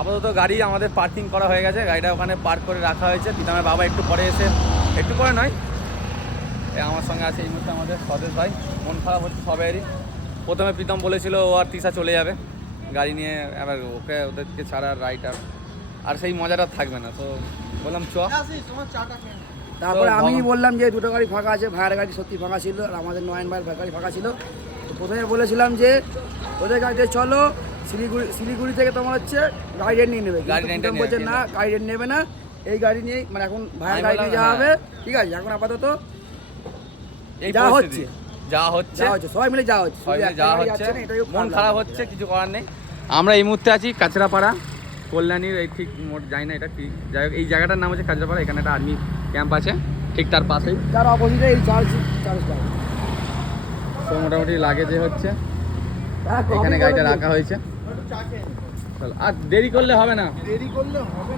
আপাতত গাড়ি আমাদের পার্কিং করা হয়ে গেছে, গাড়িটা ওখানে পার্ক করে রাখা হয়েছে। প্রীতমের বাবা একটু পরে এসে, একটু পরে নয়, আমার সঙ্গে আছে এই মুহূর্তে আমাদের স্বদেশ ভাই। মন খারাপ হচ্ছে সবাইয়েরই। প্রথমে প্রীতম বলেছিল ও আর তৃষা চলে যাবে গাড়ি নিয়ে, এবার ওদেরকে ছাড়া রাইটার আর সেই মজাটা থাকবে না, তো বললাম চ। তারপরে আমি বললাম যে দুটো গাড়ি ফাঁকা আছে, ভাইয়ের গাড়ি সত্যি ফাঁকা ছিল আর আমাদের নয়ন ভাইয়ের গাড়ি ফাঁকা ছিল। তো প্রথমে বলেছিলাম যে ওদের গাড়িতে চলো, শিলিগুড়ি থেকে তোমার হচ্ছে গাড়ি রেন্ট নিয়ে নেবে। বলছে না, গাড়ি রেন্ট নেবে না, এই গাড়ি নিয়ে মানে এখন ভাইয়ের গাড়ি নিয়ে যাওয়া হবে। ঠিক আছে, এখন আপাতত যা হচ্ছে সবাই মিলে যাওয়া হচ্ছে, মন খারাপ হচ্ছে, কিছু করার নেই। আমরা এই মুহূর্তে আছি কাঁচরাপাড়া কল্যাণীর, এই ঠিক মোট যাই না এটা কি, যাই হোক এই জায়গাটার নাম হচ্ছে কাঁচরাপাড়া। এখানে একটা আর্মি ক্যাম্প আছে ঠিক তার পাশেই, তার অপোজিটে এই চার্জ। তো মোটামুটি লাগেজে হচ্ছে এখানে গাড়িটা রাখা হয়েছে। আর দেরি করলে হবে না।